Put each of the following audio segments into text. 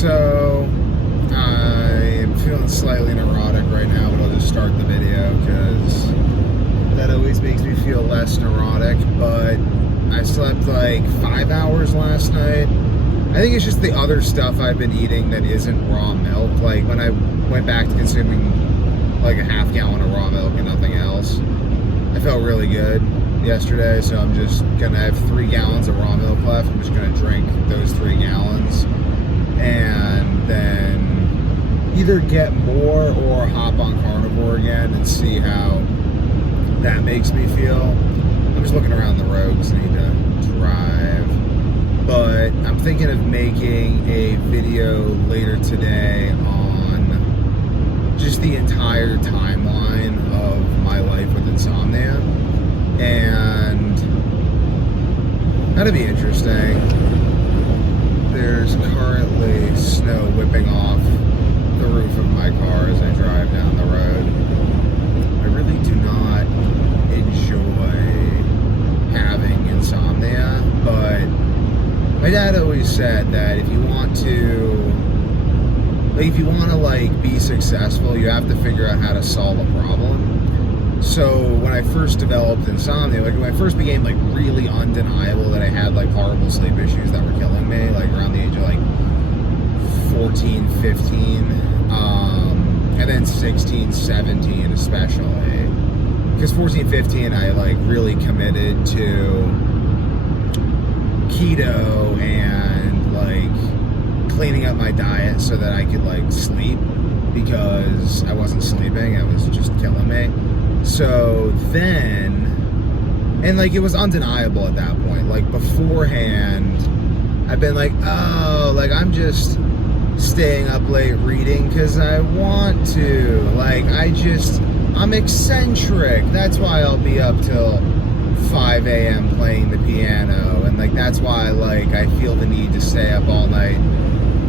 So, I'm feeling slightly neurotic right now, but I'll just start the video because that always makes me feel less neurotic. But I slept like 5 hours last night. I think it's just the other stuff I've been eating that isn't raw milk. Like when I went back to consuming like a half gallon of raw milk and nothing else, I felt really good yesterday. So I'm just gonna have 3 gallons of raw milk left. I'm just gonna drink those 3 gallons and then either get more or hop on carnivore again and see how that makes me feel. I'm just looking around the road because I need to drive. But I'm thinking of making a video later today on just the entire timeline of my life with insomnia. And that'd be interesting. There's currently snow whipping off the roof of my car as I drive down the road. I really do not enjoy having insomnia, but my dad always said that if you want to be successful, you have to figure out how to solve a problem. So when I first developed insomnia, like when I first became like really undeniable that I had like horrible sleep issues that were killing me, like around the age of like 14, 15, and then 16, 17 especially. Because 14, 15, I like really committed to keto and like cleaning up my diet so that I could like sleep, because I wasn't sleeping, it was just killing me. So then, and like it was undeniable at that point. Like beforehand, I've been like, oh, like I'm just staying up late reading because I want to. Like I'm eccentric. That's why I'll be up till 5 a.m. playing the piano, and like that's why like I feel the need to stay up all night,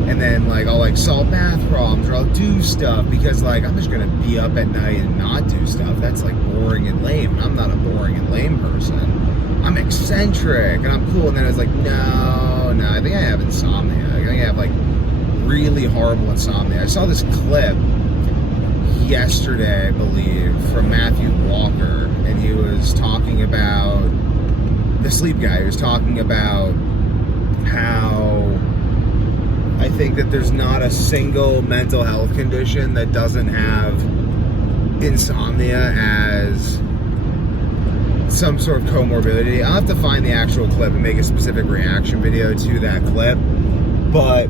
and then like I'll like solve math problems or I'll do stuff because like I'm just gonna be up at night and not do stuff. That's like boring and lame. I'm not a boring and lame person. I'm eccentric and I'm cool. And then I was like, no, I think I have insomnia. I think I have like really horrible insomnia. I saw this clip yesterday, I believe, from Matthew Walker, and he was talking about the sleep guy. He was talking about how I think that there's not a single mental health condition that doesn't have insomnia as some sort of comorbidity. I'll have to find the actual clip and make a specific reaction video to that clip. But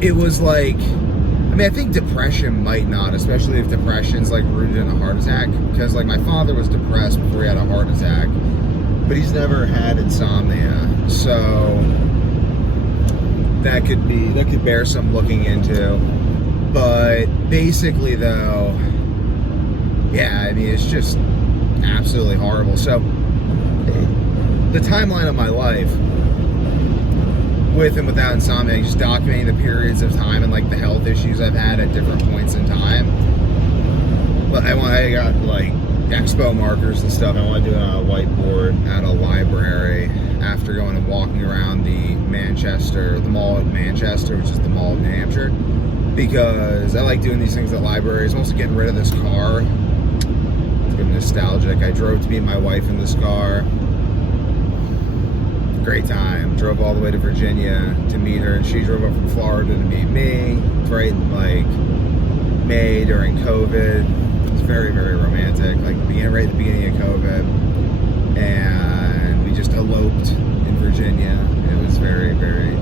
it was like, I mean, I think depression might not, especially if depression's like rooted in a heart attack, because like my father was depressed before he had a heart attack, but he's never had insomnia. So that could bear some looking into. But basically though, yeah, I mean, it's just absolutely horrible. So the timeline of my life with and without insomnia, just documenting the periods of time and like the health issues I've had at different points in time. But I got like expo markers and stuff. I want to do it on a whiteboard at a library after going and walking around the mall at Manchester, which is the Mall of New Hampshire, because I like doing these things at libraries. I'm also getting rid of this car. It's getting nostalgic. I drove to meet my wife in this car. Great time. Drove all the way to Virginia to meet her, and she drove up from Florida to meet me. Right in like May during COVID. It was very, very romantic. Like right at the beginning of COVID, and we just eloped in Virginia. It was very, very.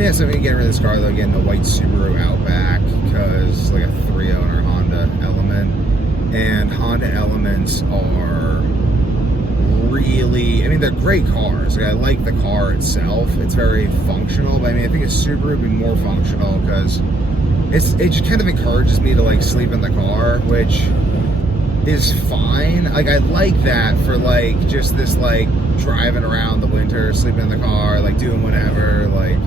Yeah, so I'm gonna get rid of this car though. Again, the white Subaru Outback, because it's like a 3-owner Honda Element, and Honda Elements are really, I mean, they're great cars. Like, I like the car itself. It's very functional, but I mean, I think a Subaru would be more functional because it just kind of encourages me to like sleep in the car, which is fine. Like, I like that for like just this like driving around the winter, sleeping in the car, like doing whatever. Like,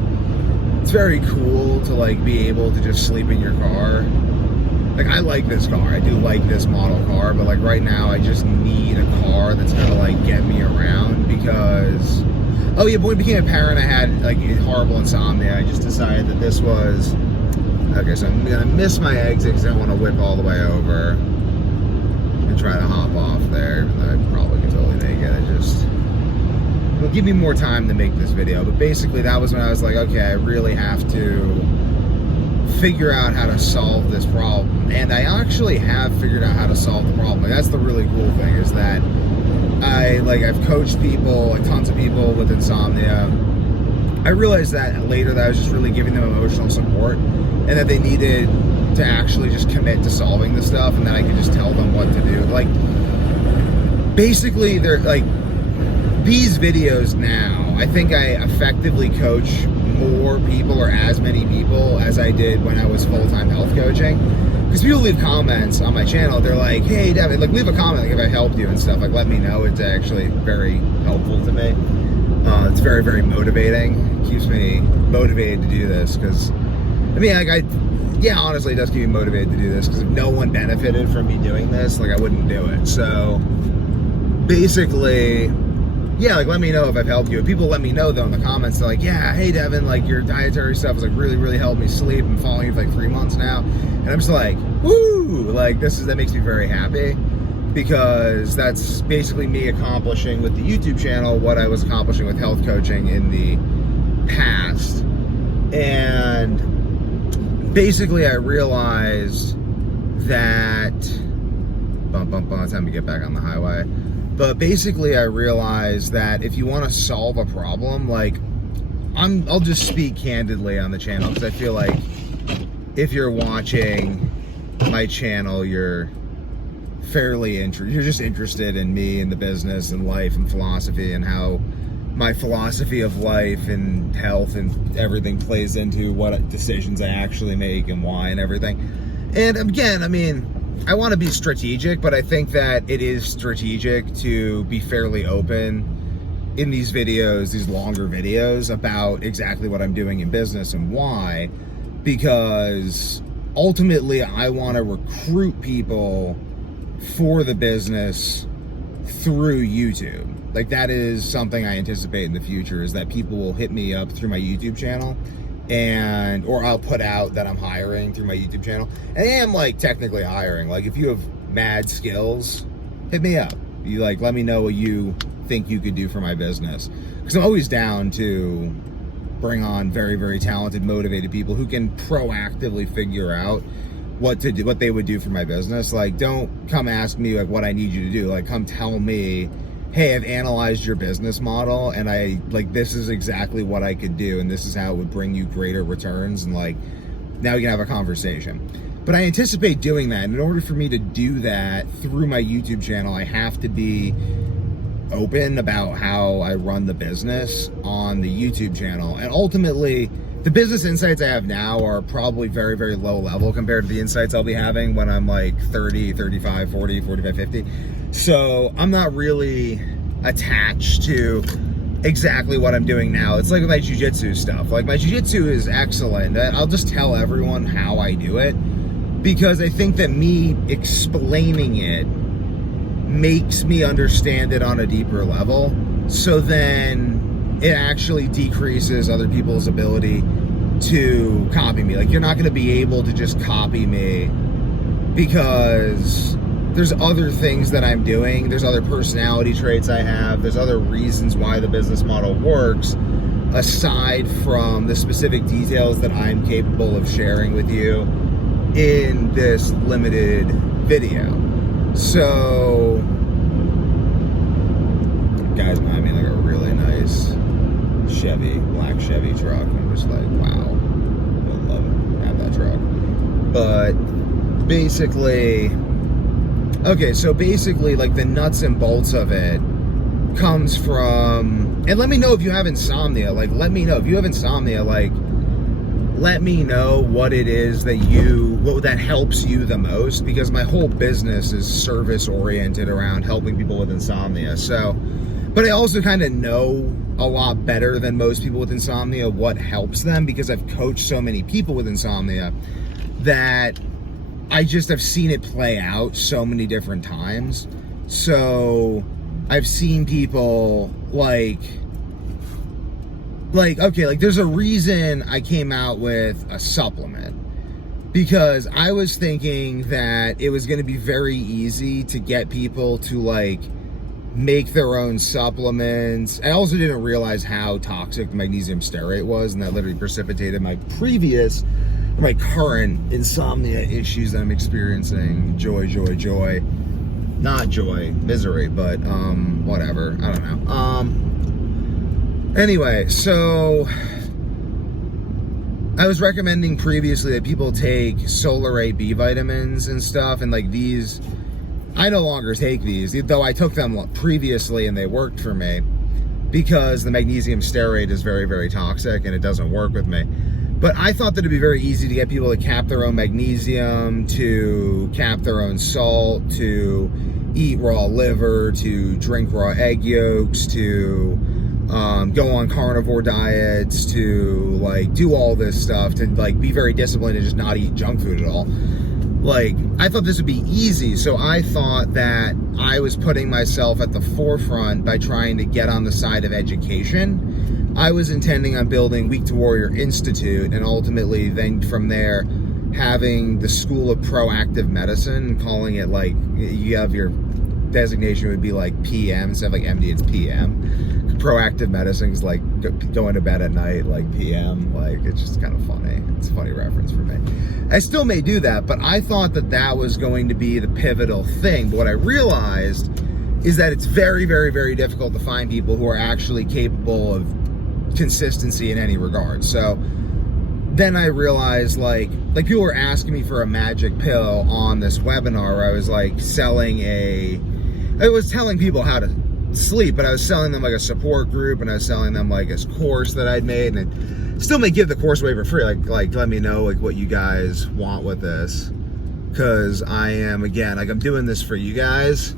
it's very cool to like be able to just sleep in your car. Like, I like this car. I do like this model car, but like right now I just need a car that's gonna like get me around, because Oh yeah, but when I became a parent, I had like horrible insomnia. I just decided that this was, okay, so I'm gonna miss my exit because I want to whip all the way over and try to hop off there, even though I probably could totally make it. It'll give me more time to make this video, but basically that was when I was like, okay, I really have to figure out how to solve this problem. And I actually have figured out how to solve the problem. Like, that's the really cool thing, is that I've coached people, like tons of people with insomnia. I realized that later that I was just really giving them emotional support, and that they needed to actually just commit to solving this stuff, and then I could just tell them what to do. Like, basically, they're like, these videos now, I think I effectively coach more people, or as many people as I did when I was full-time health coaching. Because people leave comments on my channel, they're like, hey Devin, like, leave a comment, like, if I helped you and stuff, like, let me know. It's actually very helpful to me. It's very, very motivating. It keeps me motivated to do this, because I mean, like, yeah, honestly, it does keep me motivated to do this, because if no one benefited from me doing this, like, I wouldn't do it. So basically, yeah, like, let me know if I've helped you. If people let me know, though, in the comments, they're like, yeah, hey, Devin, like, your dietary stuff has, like, really, really helped me sleep. I'm following you for, like, 3 months now. And I'm just like, woo! Like, that makes me very happy, because that's basically me accomplishing with the YouTube channel what I was accomplishing with health coaching in the past. And basically, I realized that, it's time to get back on the highway. But basically, I realized that if you want to solve a problem, like, I'll just speak candidly on the channel, because I feel like if you're watching my channel, you're fairly interested. You're just interested in me and the business and life and philosophy, and how my philosophy of life and health and everything plays into what decisions I actually make and why and everything. And again, I mean, I want to be strategic, but I think that it is strategic to be fairly open in these videos, these longer videos, about exactly what I'm doing in business and why, because ultimately I want to recruit people for the business through YouTube. Like, that is something I anticipate in the future, is that people will hit me up through my YouTube channel, or I'll put out that I'm hiring through my YouTube channel. And I am, like, technically hiring. Like, if you have mad skills, hit me up. You, like, let me know what you think you could do for my business, because I'm always down to bring on very, very talented, motivated people who can proactively figure out what to do, what they would do for my business. Like, don't come ask me, like, what I need you to do. Like, come tell me, hey, I've analyzed your business model, and this is exactly what I could do, and this is how it would bring you greater returns, and, like, now we can have a conversation. But I anticipate doing that, and in order for me to do that through my YouTube channel, I have to be open about how I run the business on the YouTube channel. And ultimately, the business insights I have now are probably very, very low level compared to the insights I'll be having when I'm like 30, 35, 40, 45, 50. So I'm not really attached to exactly what I'm doing now. It's like with my jiu-jitsu stuff. Like, my jiu-jitsu is excellent. I'll just tell everyone how I do it, because I think that me explaining it makes me understand it on a deeper level. So then it actually decreases other people's ability to copy me. Like, you're not going to be able to just copy me, because there's other things that I'm doing. There's other personality traits I have. There's other reasons why the business model works, aside from the specific details that I'm capable of sharing with you in this limited video. So, guys behind me, like, a really nice black Chevy truck. I'm just like, wow, would love to have that truck. But basically, okay, so basically, like, the nuts and bolts of it comes from, and let me know if you have insomnia. Like, let me know if you have insomnia. Like, let me know what it is that helps you the most, because my whole business is service oriented around helping people with insomnia. So, but I also kind of know a lot better than most people with insomnia what helps them, because I've coached so many people with insomnia that I've seen it play out so many different times. So I've seen people, like, like, okay, like there's a reason I came out with a supplement, because I was thinking that it was going to be very easy to get people to like make their own supplements. I also didn't realize how toxic the magnesium stearate was, and that literally precipitated my current insomnia issues that I'm experiencing. Joy. Not joy, misery, but whatever. I don't know. Anyway, so I was recommending previously that people take Solarate B vitamins and stuff, and like these, I no longer take these, though I took them previously and they worked for me, because the magnesium stearate is very, very toxic and it doesn't work with me. But I thought that it'd be very easy to get people to cap their own magnesium, to cap their own salt, to eat raw liver, to drink raw egg yolks, to go on carnivore diets, to like do all this stuff, to like be very disciplined and just not eat junk food at all. Like, I thought this would be easy, so I thought that I was putting myself at the forefront by trying to get on the side of education. I was intending on building Weak to Warrior Institute, and ultimately then from there having the School of Proactive Medicine, calling it like, you have your designation would be like PM instead of like MD, it's PM. Proactive medicine is like going to bed at night, like PM. Like, it's just kind of funny. It's a funny reference for me. I still may do that, but I thought that that was going to be the pivotal thing. But what I realized is that it's very, very, very difficult to find people who are actually capable of consistency in any regard. So then I realized like people were asking me for a magic pill on this webinar where I was like I was telling people how to sleep, but I was selling them like a support group, and I was selling them like a course that I'd made, and I still may give the course away for free. Like let me know like what you guys want with this, because I am, again, like I'm doing this for you guys,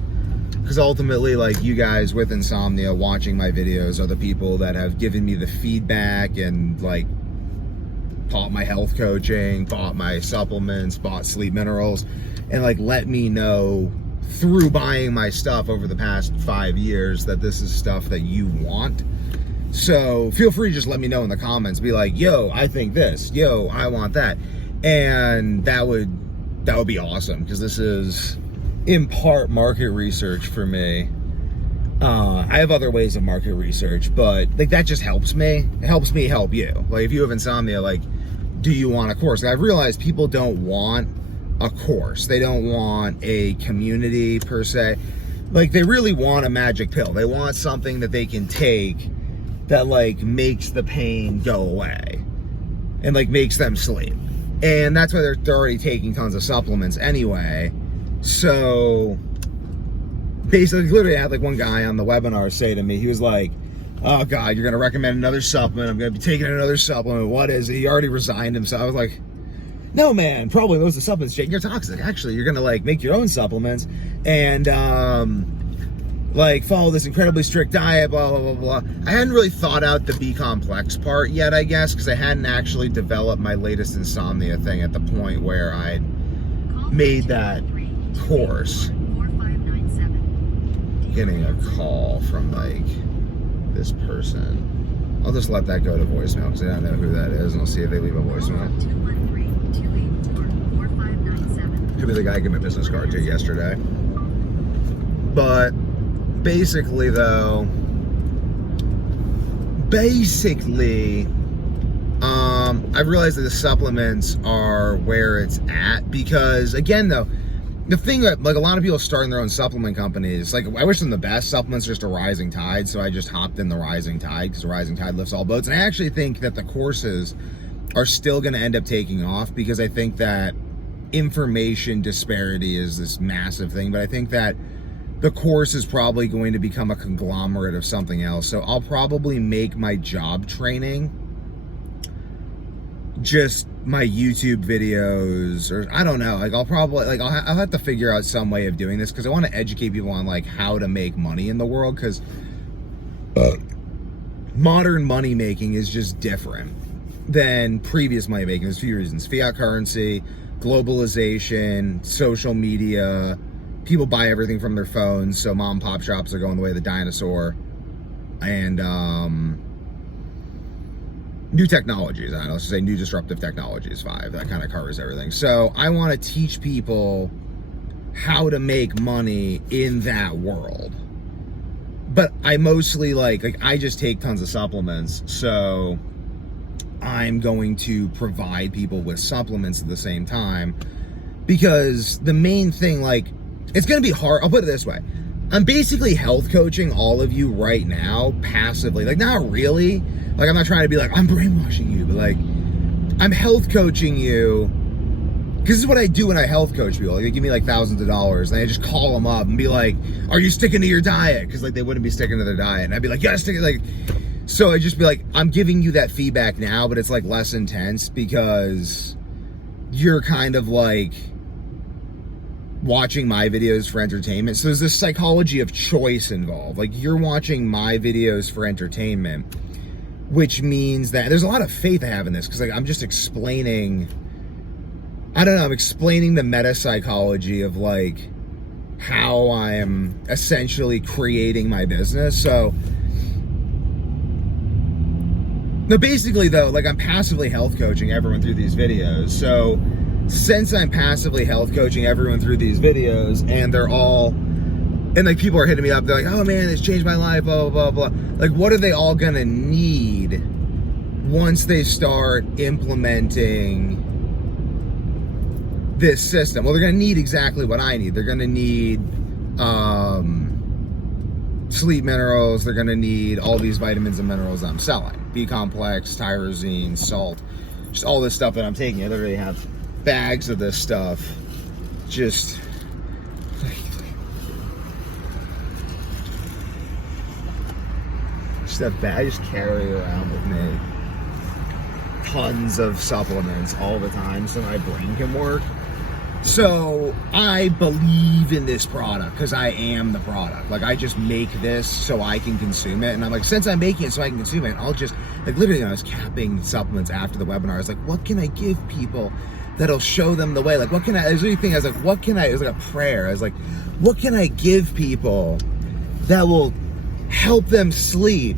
because ultimately like you guys with insomnia watching my videos are the people that have given me the feedback and like bought my health coaching, bought my supplements, bought sleep minerals, and like let me know through buying my stuff over the past 5 years that this is stuff that you want. So feel free to just let me know in the comments, be like, yo, I think this, yo, I want that. And that would be awesome, because this is in part market research for me. I have other ways of market research, but like that just helps me. It helps me help you. Like if you have insomnia, like, do you want a course? Like, I've realized people don't want a course. They don't want a community per se. Like, they really want a magic pill. They want something that they can take that like makes the pain go away and like makes them sleep. And that's why they're already taking tons of supplements anyway. So basically, literally I had like one guy on the webinar say to me, he was like, oh God, you're gonna recommend another supplement. I'm gonna be taking another supplement. What is it? He already resigned himself. I was like, no, man, probably most of the supplements, Jake, you're toxic. Actually, you're gonna like make your own supplements and like follow this incredibly strict diet, blah, blah, blah, blah. I hadn't really thought out the B-complex part yet, I guess, because I hadn't actually developed my latest insomnia thing at the point where I'd made that course. Getting a call from like this person. I'll just let that go to voicemail because I don't know who that is, and I'll see if they leave a voicemail. Could be the guy I gave my business card to yesterday. But basically though, I realized that the supplements are where it's at, because again though, the thing that like a lot of people starting their own supplement companies, like I wish them the best. Supplements are just a rising tide, so I just hopped in the rising tide because the rising tide lifts all boats. And I actually think that the courses are still going to end up taking off, because I think that information disparity is this massive thing, but I think that the course is probably going to become a conglomerate of something else. So I'll probably make my job training just my YouTube videos, or I don't know, like I'll probably like I'll have to figure out some way of doing this, because I want to educate people on like how to make money in the world, because modern money making is just different than previous money making. There's a few reasons: fiat currency, globalization, social media. People buy everything from their phones, so mom and pop shops are going the way of the dinosaur, and new technologies. Let's just say new disruptive technologies 5. That kind of covers everything. So I want to teach people how to make money in that world. But I mostly like I just take tons of supplements. So I'm going to provide people with supplements at the same time, because the main thing, like, it's going to be hard. I'll put it this way. I'm basically health coaching all of you right now passively. Like, not really. Like, I'm not trying to be like, I'm brainwashing you, but like, I'm health coaching you, because this is what I do when I health coach people. Like, they give me like thousands of dollars, and I just call them up and be like, are you sticking to your diet? Because like, they wouldn't be sticking to their diet. And I'd be like, yeah, stick it. Like, so I just be like, I'm giving you that feedback now, but it's like less intense, because you're kind of like watching my videos for entertainment. So there's this psychology of choice involved. Like, you're watching my videos for entertainment, which means that there's a lot of faith I have in this, because like, I'm just explaining, I don't know, I'm explaining the meta psychology of like how I'm essentially creating my business. So no, basically though, like, I'm passively health coaching everyone through these videos. So since I'm passively health coaching everyone through these videos, and they're all, and like, people are hitting me up, they're like, oh man, it's changed my life, blah, blah, blah, blah. Like, what are they all gonna need once they start implementing this system? Well, they're gonna need exactly what I need. They're gonna need sleep minerals. They're gonna need all these vitamins and minerals I'm selling. B-complex, tyrosine, salt, just all this stuff that I'm taking. I literally have bags of this stuff. Just that bag I just carry around with me. Tons of supplements all the time so my brain can work. So I believe in this product because I am the product. Like, I just make this so I can consume it. And I'm like, since I'm making it so I can consume it, I'll just, like, literally, I was capping supplements after the webinar. I was like, what can I give people that'll show them the way? Like, what can I, there's anything, I was like, what can I, it was like a prayer. I was like, what can I give people that will help them sleep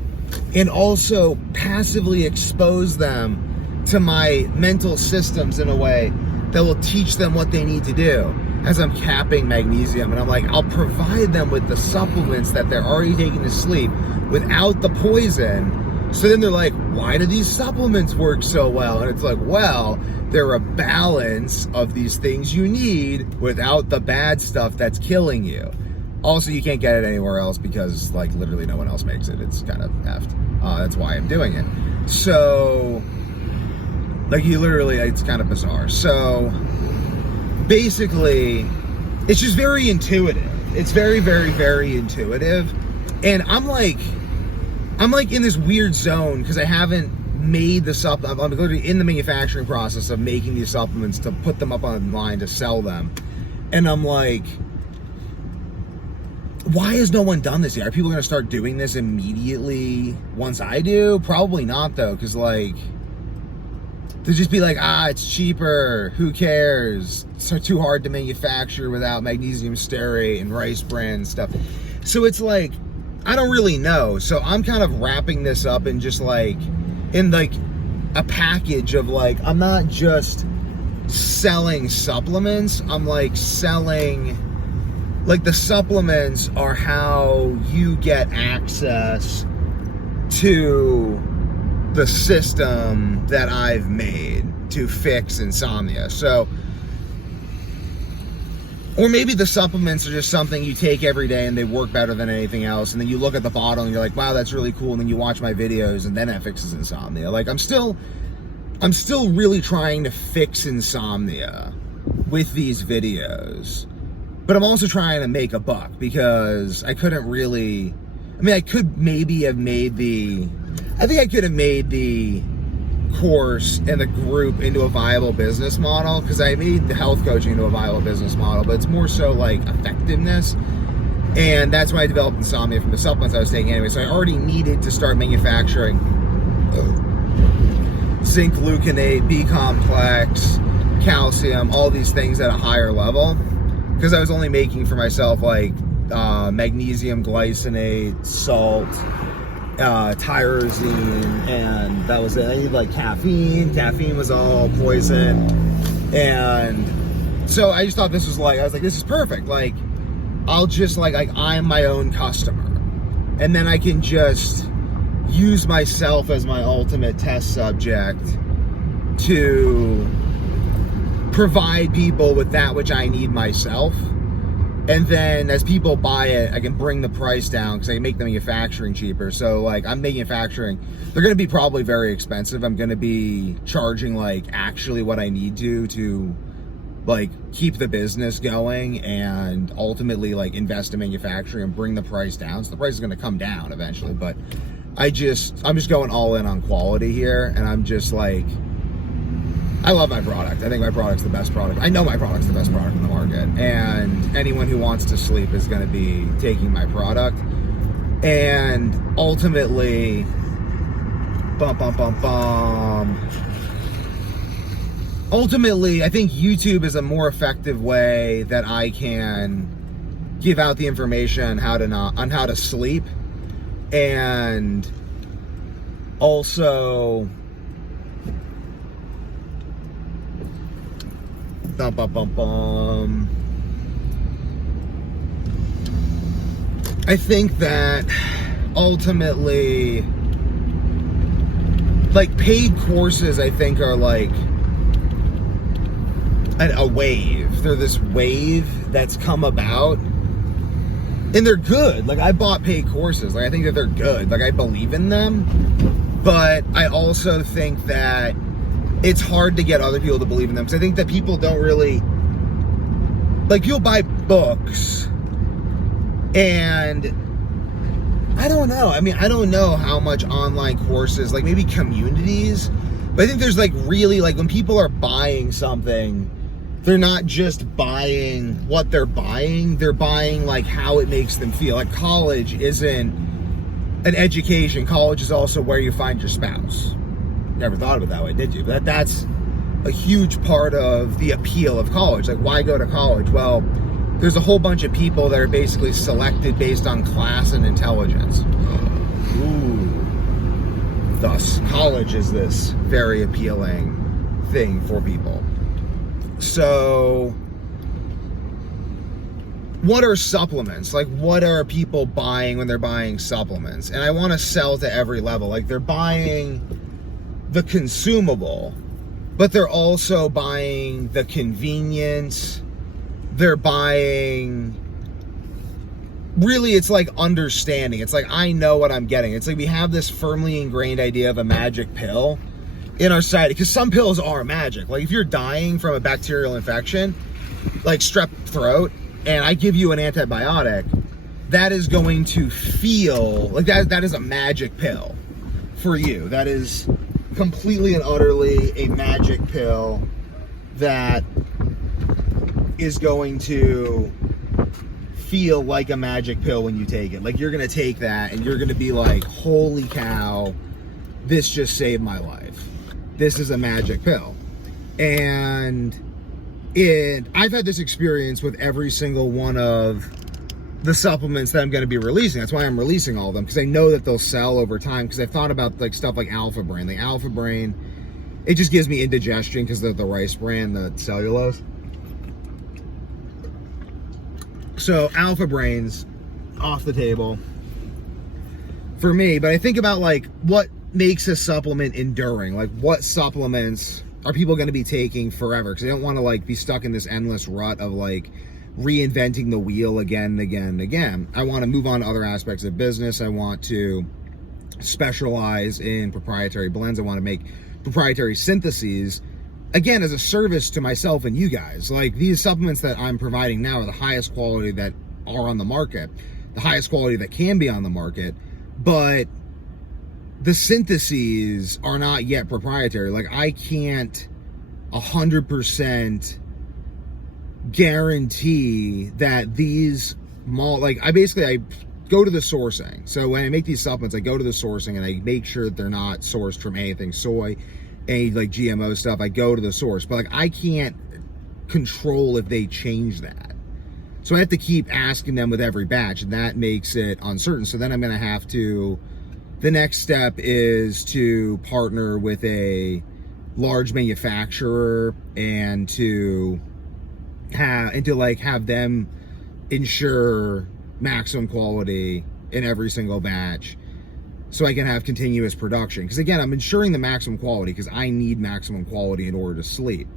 and also passively expose them to my mental systems in a way that will teach them what they need to do? As I'm capping magnesium, and I'm like, I'll provide them with the supplements that they're already taking to sleep without the poison. So then they're like, why do these supplements work so well? And it's like, well, they're a balance of these things you need without the bad stuff that's killing you. Also, you can't get it anywhere else because, like, literally no one else makes it. It's kind of effed. That's why I'm doing it. So, like, you literally, it's kind of bizarre. So basically, it's just very intuitive. It's very, very, very intuitive. And I'm like in this weird zone because I haven't made the supplement. I'm literally in the manufacturing process of making these supplements to put them up online to sell them. And I'm like, why has no one done this yet? Are people going to start doing this immediately once I do? Probably not, though, because, like, to just be like, it's cheaper, who cares? It's too hard to manufacture without magnesium stearate and rice bran stuff. So it's like, I don't really know. So I'm kind of wrapping this up in just like, in like a package of like, I'm not just selling supplements, I'm like selling, like, the supplements are how you get access to the system that I've made to fix insomnia. So, or maybe the supplements are just something you take every day and they work better than anything else, and then you look at the bottle and you're like, wow, that's really cool, and then you watch my videos and then that fixes insomnia. Like, I'm still really trying to fix insomnia with these videos, but I'm also trying to make a buck because I couldn't really, I mean, I could maybe have made I think I could have made the course and the group into a viable business model, because I made the health coaching into a viable business model, but it's more so like effectiveness. And that's why I developed insomnia from the supplements I was taking anyway. So I already needed to start manufacturing zinc gluconate, B-complex, calcium, all these things at a higher level, because I was only making for myself like magnesium glycinate, salt, tyrosine, and that was it. I needed like caffeine. Caffeine was all poison. And so I just thought this was like, I was like, this is perfect. Like, I'll just like I'm my own customer. And then I can just use myself as my ultimate test subject to provide people with that which I need myself. And then as people buy it, I can bring the price down because I can make the manufacturing cheaper. So like I'm manufacturing, they're going to be probably very expensive. I'm going to be charging like actually what I need to like keep the business going and ultimately like invest in manufacturing and bring the price down. So the price is going to come down eventually, but I'm just going all in on quality here. And I'm just like, I love my product. I think my product's the best product. I know my product's the best product in the market. And anyone who wants to sleep is going to be taking my product. And ultimately, ultimately, I think YouTube is a more effective way that I can give out the information on how to sleep. And also I think that ultimately, like paid courses, I think are like a wave. They're this wave that's come about, and they're good. Like I bought paid courses. Like I think that they're good. Like I believe in them, but I also think that it's hard to get other people to believe in them because I think that people don't really, like people buy books and I don't know. I mean, I don't know how much online courses, like maybe communities, but I think there's like really like when people are buying something, they're not just buying what they're buying like how it makes them feel. Like college isn't an education. College is also where you find your spouse. Never thought of it that way, did you? But that's a huge part of the appeal of college. Like, why go to college? Well, there's a whole bunch of people that are basically selected based on class and intelligence. Ooh. Thus, college is this very appealing thing for people. So, what are supplements? Like, what are people buying when they're buying supplements? And I want to sell to every level. Like, they're buying the consumable, but they're also buying the convenience. They're buying, really it's like understanding. It's like, I know what I'm getting. It's like we have this firmly ingrained idea of a magic pill in our society, because some pills are magic. Like if you're dying from a bacterial infection, like strep throat, and I give you an antibiotic, that is going to feel like that is a magic pill for you. That is completely and utterly a magic pill that is going to feel like a magic pill when you take it. Like you're going to take that and you're going to be like, holy cow, this just saved my life. This is a magic pill. And I've had this experience with every single one of the supplements that I'm going to be releasing. That's why I'm releasing all of them, because I know that they'll sell over time, because I've thought about like stuff like Alpha Brain. The Alpha Brain, it just gives me indigestion because of the rice bran, the cellulose. So Alpha Brain's off the table for me. But I think about like what makes a supplement enduring. Like what supplements are people going to be taking forever? Because they don't want to like be stuck in this endless rut of like reinventing the wheel again and again and again. I want to move on to other aspects of business. I want to specialize in proprietary blends. I want to make proprietary syntheses, again, as a service to myself and you guys. Like these supplements that I'm providing now are the highest quality that are on the market, the highest quality that can be on the market, but the syntheses are not yet proprietary. Like I can't 100% guarantee that these I go to the sourcing. So when I make these supplements, I go to the sourcing and I make sure that they're not sourced from anything soy, any like GMO stuff. I go to the source, but like I can't control if they change that. So I have to keep asking them with every batch, and that makes it uncertain. So then I'm going to have to the next step is to partner with a large manufacturer and to have them ensure maximum quality in every single batch, so I can have continuous production. Because again, I'm ensuring the maximum quality because I need maximum quality in order to sleep.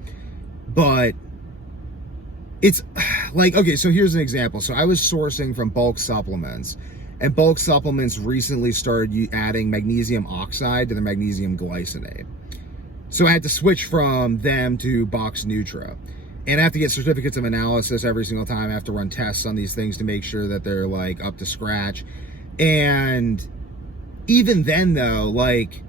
But it's like, okay, so here's an example. So I was sourcing from bulk supplements, and bulk supplements recently started adding magnesium oxide to the magnesium glycinate. So I had to switch from them to Box Nutra. And I have to get certificates of analysis every single time. I have to run tests on these things to make sure that they're like up to scratch. And even then though, like,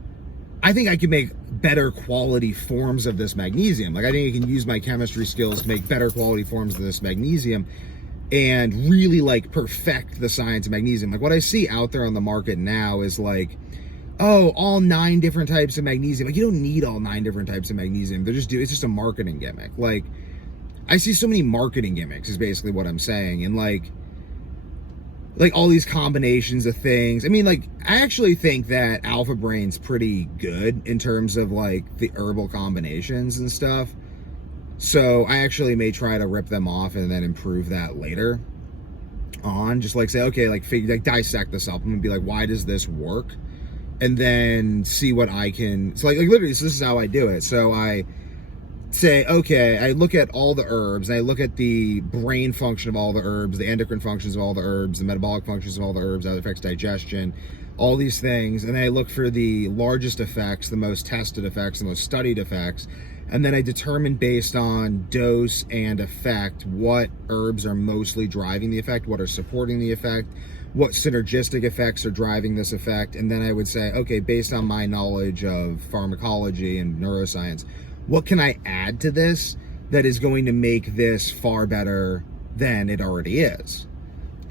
I think I can make better quality forms of this magnesium. Like, I think I can use my chemistry skills to make better quality forms of this magnesium and really like perfect the science of magnesium. Like, what I see out there on the market now is like, oh, all 9 different types of magnesium. Like, you don't need all 9 different types of magnesium. It's just a marketing gimmick. Like, I see so many marketing gimmicks is basically what I'm saying. And like all these combinations of things. I mean, like, I actually think that Alpha Brain's pretty good in terms of like the herbal combinations and stuff. So I actually may try to rip them off and then improve that later on. Just like say, okay, like dissect the supplement and be like, why does this work? And then see what I can, so like literally, so this is how I do it. So I say, okay, I look at all the herbs, and I look at the brain function of all the herbs, the endocrine functions of all the herbs, the metabolic functions of all the herbs, how it affects digestion, all these things. And then I look for the largest effects, the most tested effects, the most studied effects. And then I determine based on dose and effect what herbs are mostly driving the effect, what are supporting the effect, what synergistic effects are driving this effect. And then I would say, okay, based on my knowledge of pharmacology and neuroscience, what can I add to this that is going to make this far better than it already is?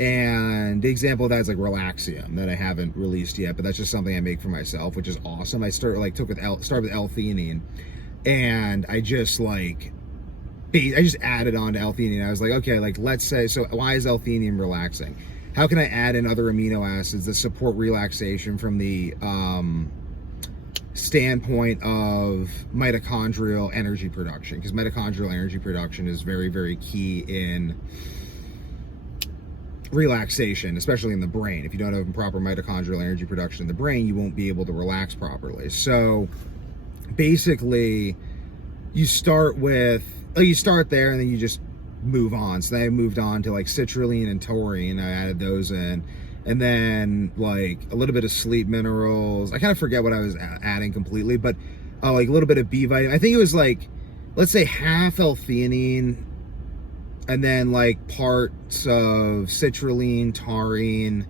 And the example of that is like Relaxium that I haven't released yet, but that's just something I make for myself, which is awesome. I started with L-theanine, and I just added on to L-theanine. I was like, okay, like let's say, so why is L-theanine relaxing? How can I add in other amino acids that support relaxation from the standpoint of mitochondrial energy production? Because mitochondrial energy production is very, very key in relaxation, especially in the brain. If you don't have proper mitochondrial energy production in the brain, you won't be able to relax properly. So basically, you start there and then you just move on. So then I moved on to like citrulline and taurine. I added those in. And then like a little bit of sleep minerals. I kind of forget what I was adding completely, but like a little bit of B vitamin. I think it was like, let's say half L-theanine, and then like parts of citrulline, taurine,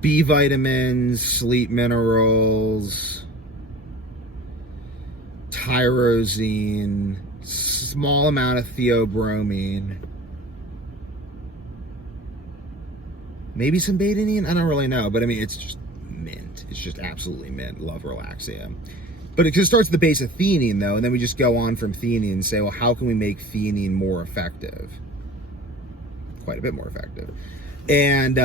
B vitamins, sleep minerals, tyrosine, small amount of theobromine, maybe some betadine. I don't really know, but I mean, it's just mint. It's just absolutely mint. Love Relaxium. But it just starts at the base of theanine, though, and then we just go on from theanine and say, well, how can we make theanine more effective? Quite a bit more effective. And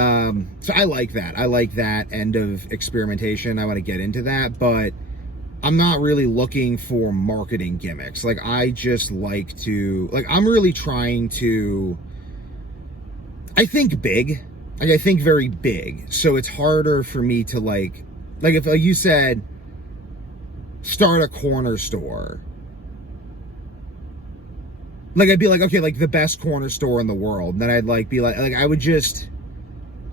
so I like that. I like that end of experimentation. I want to get into that, but I'm not really looking for marketing gimmicks. Like, I just like to, like, I'm really trying to, I think big. Like, I think very big. So it's harder for me to like if you said, start a corner store. Like, I'd be like, okay, like the best corner store in the world. And then I'd like be like I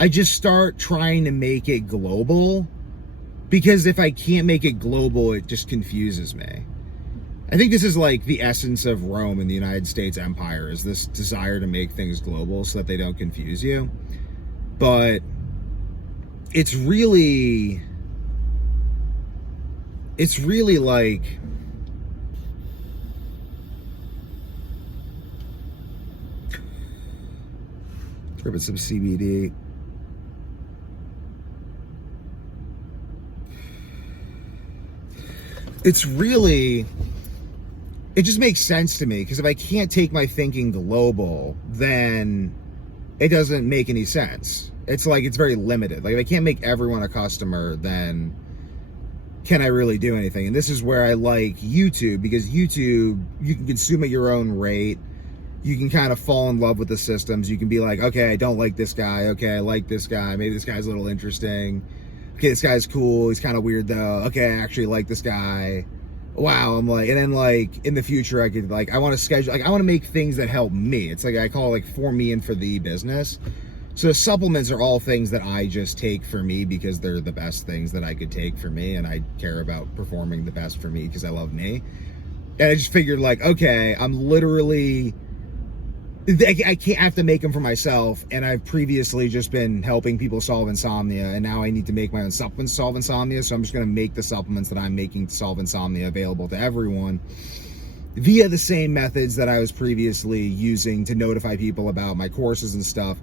just start trying to make it global. Because if I can't make it global, it just confuses me. I think this is like the essence of Rome and the United States Empire, is this desire to make things global so that they don't confuse you. But it's really like, tripping some CBD. It's really, it just makes sense to me, because if I can't take my thinking global, then it doesn't make any sense. It's like, it's very limited. Like, if I can't make everyone a customer, then can I really do anything? And this is where I like YouTube, because YouTube, you can consume at your own rate. You can kind of fall in love with the systems. You can be like, okay, I don't like this guy. Okay, I like this guy. Maybe this guy's a little interesting. Okay, this guy's cool. He's kind of weird though. Okay, I actually like this guy. Wow, I'm like, and then like in the future, I could like, I want to schedule, like I want to make things that help me. It's like, I call it like for me and for the business. So supplements are all things that I just take for me because they're the best things that I could take for me, and I care about performing the best for me because I love me. And I just figured like, okay, I'm literally, I can't have to make them for myself, and I've previously just been helping people solve insomnia, and now I need to make my own supplements to solve insomnia, so I'm just going to make the supplements that I'm making to solve insomnia available to everyone via the same methods that I was previously using to notify people about my courses and stuff.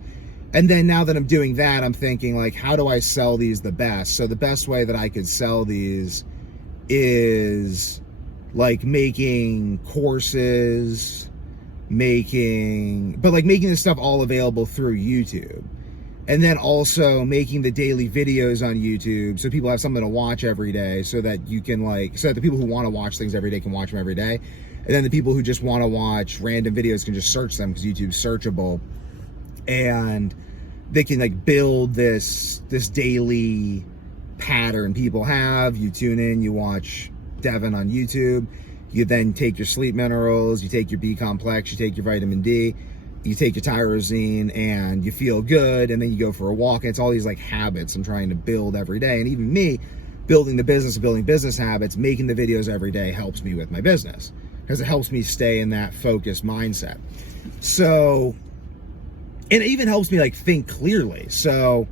And then now that I'm doing that, I'm thinking like, how do I sell these the best? So the best way that I could sell these is like making courses, making this stuff all available through YouTube. And then also making the daily videos on YouTube so people have something to watch every day, so that you can like, so that the people who want to watch things every day can watch them every day. And then the people who just want to watch random videos can just search them because YouTube's searchable. And they can like build this daily pattern people have. You tune in, you watch Devin on YouTube. You then take your sleep minerals, you take your B complex, you take your vitamin D, you take your tyrosine, and you feel good, and then you go for a walk. And it's all these like habits I'm trying to build every day. And even me, building business habits, making the videos every day helps me with my business, because it helps me stay in that focused mindset. So, and it even helps me like think clearly. So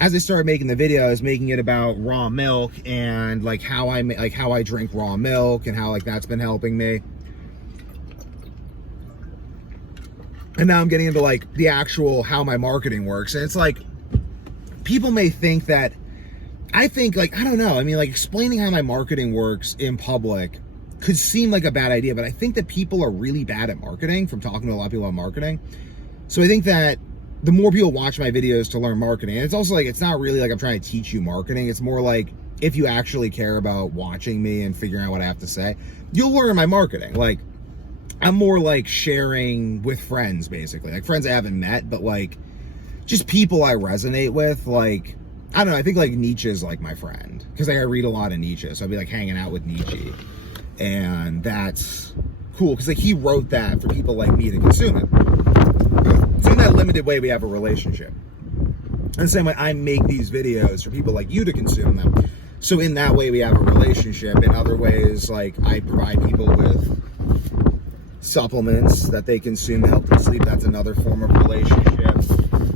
as I started making the video, I was making it about raw milk and like how I drink raw milk and how like that's been helping me. And now I'm getting into like the actual how my marketing works. And it's like, people may think that, I think like, I don't know. I mean, like explaining how my marketing works in public could seem like a bad idea, but I think that people are really bad at marketing from talking to a lot of people about marketing. So I think that the more people watch my videos to learn marketing, and it's also like, it's not really like I'm trying to teach you marketing. It's more like, if you actually care about watching me and figuring out what I have to say, you'll learn my marketing. Like, I'm more like sharing with friends, basically. Like friends I haven't met, but like just people I resonate with. Like, I don't know, I think like Nietzsche's like my friend, because like I read a lot of Nietzsche, so I'll be like hanging out with Nietzsche. And that's cool, because like he wrote that for people like me to consume it. So in that limited way, we have a relationship. And the same way, I make these videos for people like you to consume them. So in that way, we have a relationship. In other ways, like I provide people with supplements that they consume to help them sleep. That's another form of relationship.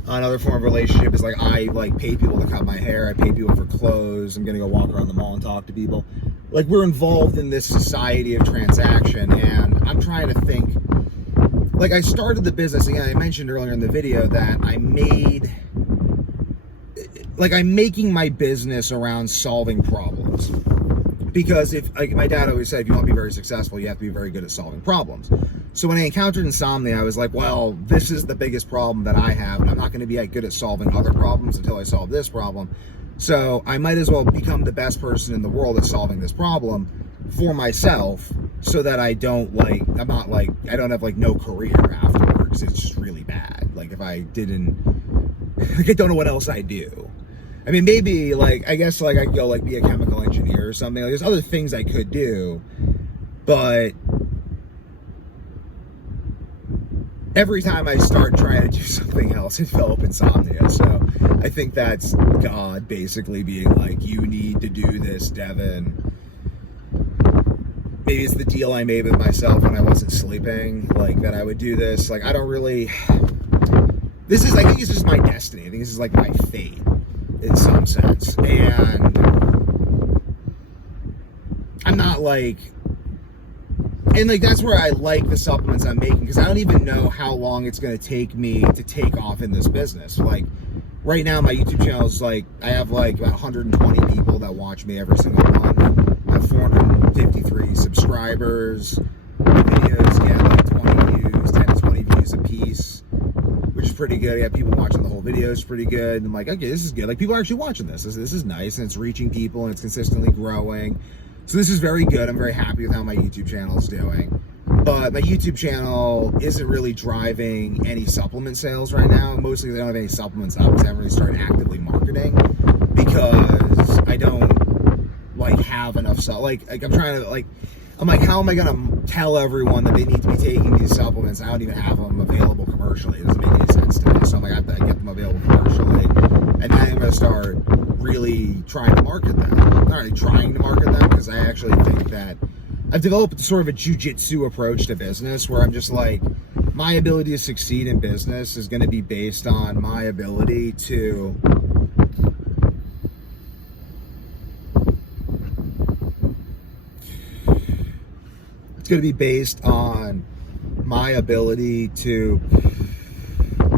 Another form of relationship is like, I like pay people to cut my hair. I pay people for clothes. I'm going to go walk around the mall and talk to people. Like, we're involved in this society of transaction, and I'm trying to think. Like, I started the business, again, I mentioned earlier in the video that I'm making my business around solving problems. Because if, like my dad always said, if you want to be very successful, you have to be very good at solving problems. So when I encountered insomnia, I was like, well, this is the biggest problem that I have, and I'm not going to be good at solving other problems until I solve this problem. So I might as well become the best person in the world at solving this problem for myself, so that I don't I don't have like no career afterwards. It's just really bad. Like if I didn't, like I don't know what else I do. I mean, maybe like, I guess like I could go like be a chemical engineer or something. Like there's other things I could do, but every time I start trying to do something else, I develop insomnia. So I think that's God basically being like, you need to do this, Devin. Maybe it's the deal I made with myself when I wasn't sleeping, like that I would do this. Like, I don't really, I think it's just my destiny. I think this is like my fate in some sense. And I'm not like, and like, that's where I like the supplements I'm making, because I don't even know how long it's going to take me to take off in this business. Like right now, my YouTube channel is like, I have like about 120 people that watch me every single month. I have 453 subscribers. The videos get like 20 views, 10 to 20 views a piece, which is pretty good. I got people watching the whole video is pretty good. And I'm like, okay, this is good. Like, people are actually watching this. This is nice, and it's reaching people, and it's consistently growing. So this is very good. I'm very happy with how my YouTube channel is doing. But my YouTube channel isn't really driving any supplement sales right now. Mostly because I don't have any supplements up, because I haven't really started actively marketing, because I don't like have enough I'm like, how am I gonna tell everyone that they need to be taking these supplements? I don't even have them available commercially. It doesn't make any sense to me. So I'm like, I have to get them available commercially, and now I'm gonna start really trying to market them. Not really trying to market them, because I actually think that I've developed sort of a jujitsu approach to business, where I'm just like, my ability to succeed in business is going to be based on my ability to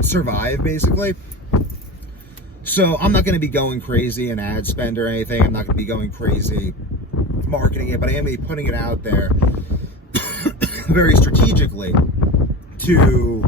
survive, basically. So I'm not going to be going crazy in ad spend or anything. I'm not going to be going crazy marketing it, but I am going to be putting it out there very strategically to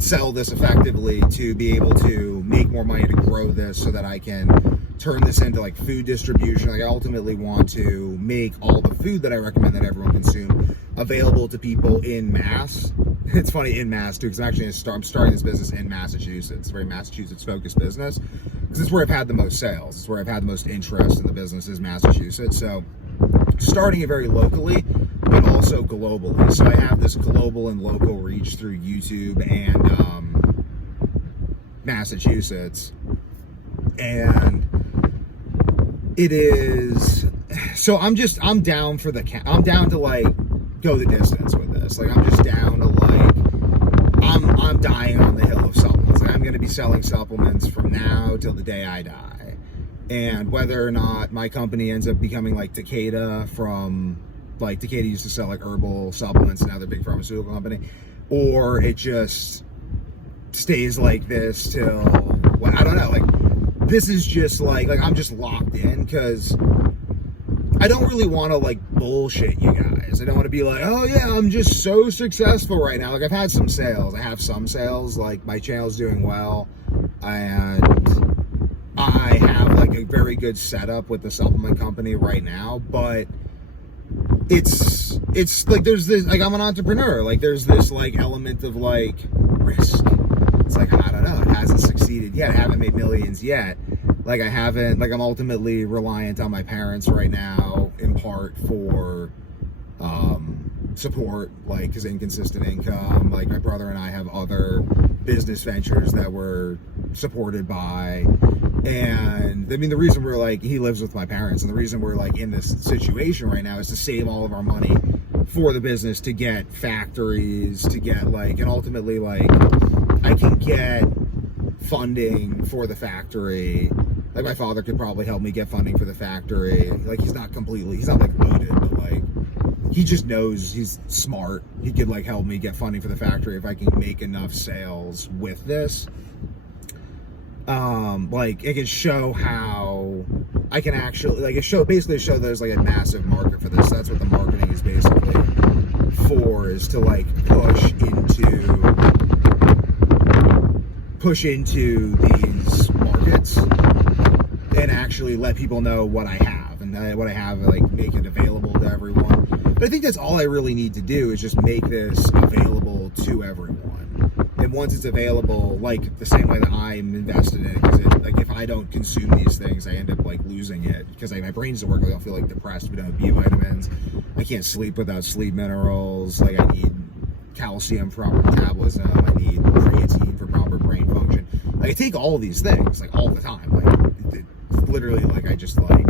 sell this effectively, to be able to make more money, to grow this, so that I can turn this into like food distribution. Like, I ultimately want to make all the food that I recommend that everyone consume available to people in mass. It's funny, in mass too, because I'm starting this business in Massachusetts. It's a very Massachusetts focused business, because it's where I've had the most sales. It's where I've had the most interest in the business, is Massachusetts. So starting it very locally, but also globally. So I have this global and local reach through YouTube and Massachusetts. And it is, so I'm down to like go the distance with this. Like, I'm just down to like, I'm dying on the hill of supplements. Like, I'm going to be selling supplements from now till the day I die. And whether or not my company ends up becoming like Takeda, from like Takeda used to sell like herbal supplements, and now they're a big pharmaceutical company, or it just stays like this till, well, I don't know, like, this is just like I'm just locked in, because I don't really want to like bullshit you guys. I don't want to be like, oh yeah, I'm just so successful right now. Like, I've had some sales. I have some sales. Like, my channel's doing well, and I have like a very good setup with the supplement company right now. But it's like, there's this, like, I'm an entrepreneur. Like, there's this like element of like risk. It's like, I don't know, it hasn't succeeded yet. I haven't made millions yet. Like, I'm ultimately reliant on my parents right now, in part for support, like, because inconsistent income. Like, my brother and I have other business ventures that we're supported by. And I mean, the reason we're like, he lives with my parents, and the reason we're like in this situation right now is to save all of our money for the business, to get factories, to get like, and ultimately like, I can get funding for the factory. Like, my father could probably help me get funding for the factory. Like, he's not like loaded, but like, he just knows, he's smart. He could like help me get funding for the factory if I can make enough sales with this. Like, it can show how I can actually, like, basically show there's like a massive market for this. That's what the marketing is basically for, is to like push into these markets and actually let people know what I have, and what I have, like, make it available to everyone. But I think that's all I really need to do, is just make this available to everyone. And once it's available, like the same way that I'm invested in it, because like, if I don't consume these things, I end up like losing it, because like, my brain doesn't work. Like, I'll feel like depressed if I don't have B vitamins. I can't sleep without sleep minerals. Like, I need calcium for proper metabolism. I need creatine for proper brain function. Like, I take all these things like all the time. Like, literally, like, I just like,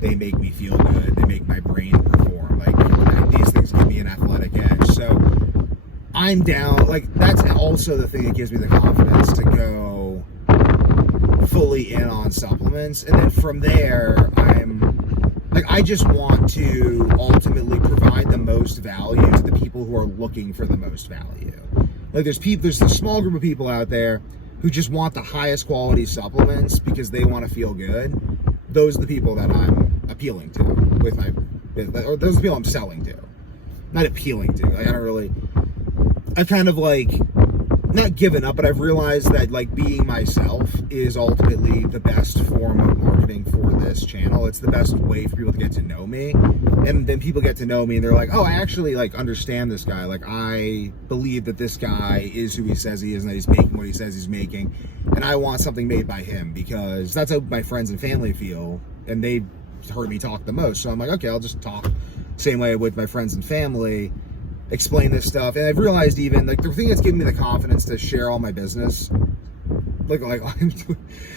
they make me feel good. They make my brain perform. Like, these things give me an athletic edge. So I'm down. Like, that's also the thing that gives me the confidence to go fully in on supplements. And then from there, I just want to ultimately provide the most value to the people who are looking for the most value. Like, there's a small group of people out there who just want the highest quality supplements because they want to feel good. Those are the people that I'm appealing to with my business, or those are the people I'm selling to. Not appealing to. Like, I kind of like, not given up, but I've realized that like being myself is ultimately the best form of marketing for this channel. It's the best way for people to get to know me. And then people get to know me and they're like, oh, I actually like understand this guy. Like I believe that this guy is who he says he is and that he's making what he says he's making. And I want something made by him because that's how my friends and family feel. And they heard me talk the most. So I'm like, okay, I'll just talk same way with my friends and family, explain this stuff. And I've realized even like the thing that's given me the confidence to share all my business, like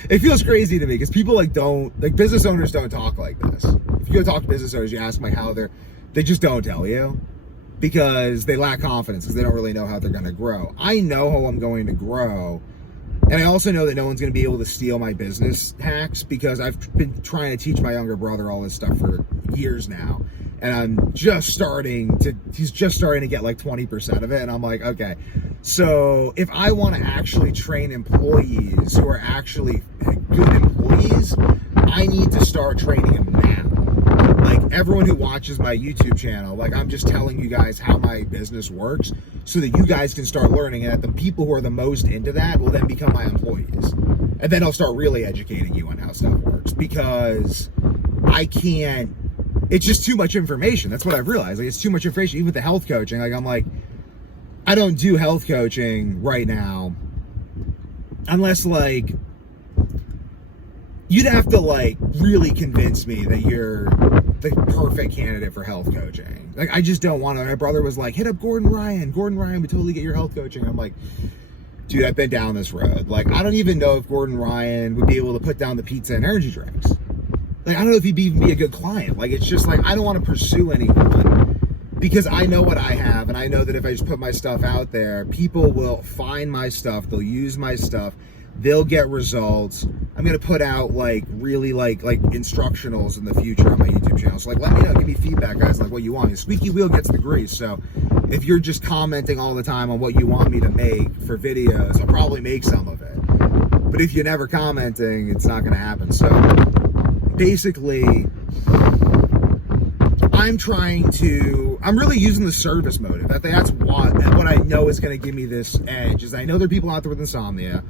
it feels crazy to me because people like don't, like business owners don't talk like this. If you go talk to business owners, you ask them like how they just don't tell you because they lack confidence because they don't really know how they're going to grow. I know how I'm going to grow. And I also know that no one's going to be able to steal my business hacks because I've been trying to teach my younger brother all this stuff for years now. And I'm just starting to, he's just starting to get like 20% of it. And I'm like, okay, so if I want to actually train employees who are actually good employees, I need to start training them now. Like everyone who watches my YouTube channel, like I'm just telling you guys how my business works so that you guys can start learning, and that the people who are the most into that will then become my employees. And then I'll start really educating you on how stuff works because I can't, it's just too much information. That's what I've realized. Like it's too much information, even with the health coaching. Like I'm like, I don't do health coaching right now unless like, you'd have to like really convince me that you're the perfect candidate for health coaching. Like I just don't want to. My brother was like, hit up Gordon Ryan. Gordon Ryan would totally get your health coaching. I'm like, dude, I've been down this road. Like I don't even know if Gordon Ryan would be able to put down the pizza and energy drinks. Like I don't know if he'd even be a good client. Like it's just like I don't want to pursue anyone because I know what I have, and I know that if I just put my stuff out there, people will find my stuff, they'll use my stuff, they'll get results. I'm gonna put out like really like instructionals in the future on my YouTube channel. So like let me know, give me feedback, guys, like what you want. The squeaky wheel gets the grease. So if you're just commenting all the time on what you want me to make for videos, I'll probably make some of it. But if you're never commenting, it's not gonna happen. So basically, I'm really using the service motive. That's what I know is gonna give me this edge, is I know there are people out there with insomnia.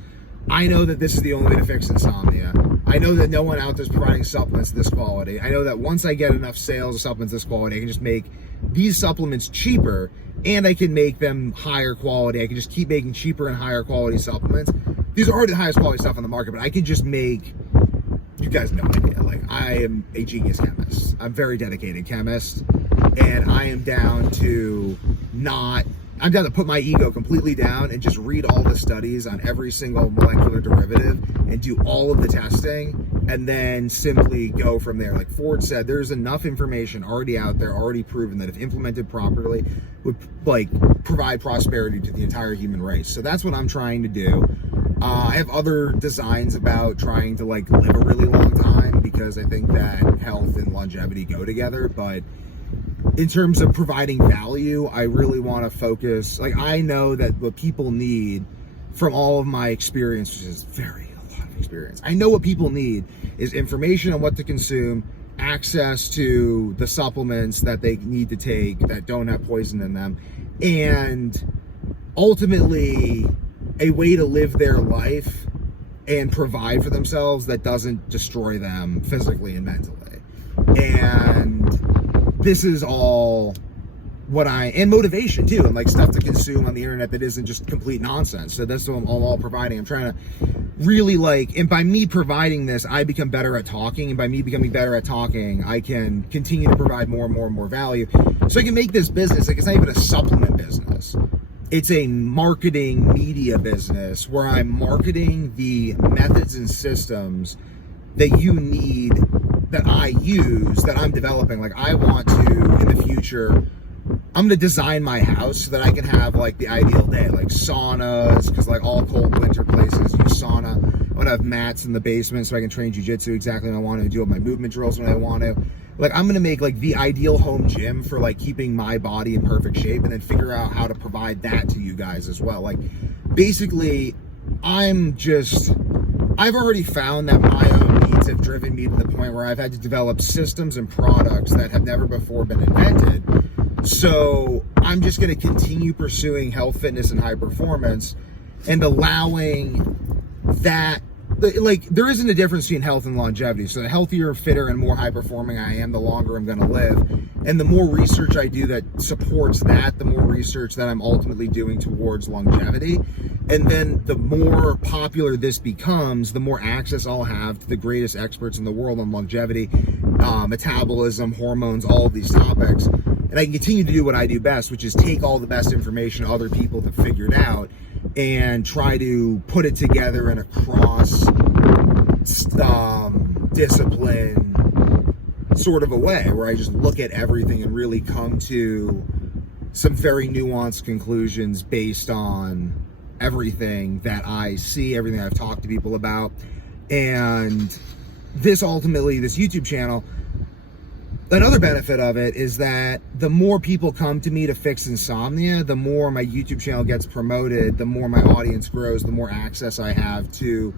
I know that this is the only way to fix insomnia. I know that no one out there is providing supplements of this quality. I know that once I get enough sales of supplements of this quality, I can just make these supplements cheaper and I can make them higher quality. I can just keep making cheaper and higher quality supplements. These are already the highest quality stuff on the market, but I can just make, you guys know idea. Like I am a genius chemist. I'm a very dedicated chemist, and I am down to put my ego completely down and just read all the studies on every single molecular derivative and do all of the testing and then simply go from there. Like Ford said, there's enough information already out there, already proven, that if implemented properly would like provide prosperity to the entire human race. So that's what I'm trying to do. I have other designs about trying to like live a really long time because I think that health and longevity go together, but in terms of providing value, I really want to focus. Like I know that what people need from all of my experience, which is a lot of experience, I know what people need is information on what to consume, access to the supplements that they need to take that don't have poison in them, and ultimately a way to live their life and provide for themselves that doesn't destroy them physically and mentally. And this is all what and motivation too, and like stuff to consume on the internet that isn't just complete nonsense. So that's what I'm all providing. I'm trying to really and by me providing this, I become better at talking, and by me becoming better at talking, I can continue to provide more and more and more value. So I can make this business, like it's not even a supplement business. It's a marketing media business where I'm marketing the methods and systems that you need, that I use, that I'm developing. Like I want to, in the future, I'm gonna design my house so that I can have like the ideal day, like saunas, because like all cold winter places use sauna. I want to have mats in the basement so I can train jiu-jitsu exactly when I want to, do all my movement drills when I want to. Like I'm gonna make like the ideal home gym for like keeping my body in perfect shape, and then figure out how to provide that to you guys as well. Like basically, I've already found that my own needs have driven me to the point where I've had to develop systems and products that have never before been invented. So I'm just going to continue pursuing health, fitness, and high performance and allowing that, like, there isn't a difference between health and longevity. So the healthier, fitter, and more high performing I am, the longer I'm going to live. And the more research I do that supports that, the more research that I'm ultimately doing towards longevity. And then the more popular this becomes, the more access I'll have to the greatest experts in the world on longevity, metabolism, hormones, all of these topics. And I can continue to do what I do best, which is take all the best information other people have figured out and try to put it together in a cross discipline sort of a way, where I just look at everything and really come to some very nuanced conclusions based on everything that I see, everything I've talked to people about. And this ultimately, this YouTube channel, another benefit of it is that the more people come to me to fix insomnia, the more my YouTube channel gets promoted, the more my audience grows, the more access I have to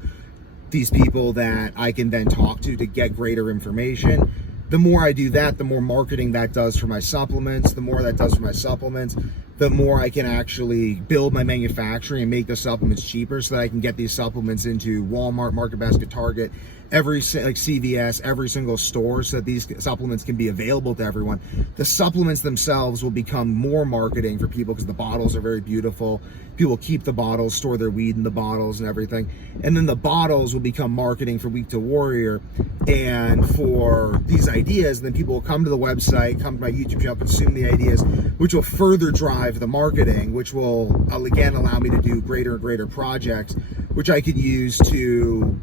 these people that I can then talk to get greater information. The more I do that, the more marketing that does for my supplements. The more that does for my supplements, the more I can actually build my manufacturing and make the supplements cheaper, so that I can get these supplements into Walmart, Market Basket, Target, every, like CVS, every single store, so that these supplements can be available to everyone. The supplements themselves will become more marketing for people because the bottles are very beautiful. People keep the bottles, store their weed in the bottles and everything. And then the bottles will become marketing for Week to Warrior and for these ideas. And then people will come to the website, come to my YouTube channel, consume the ideas, which will further drive the marketing, which will again allow me to do greater and greater projects, which I could use to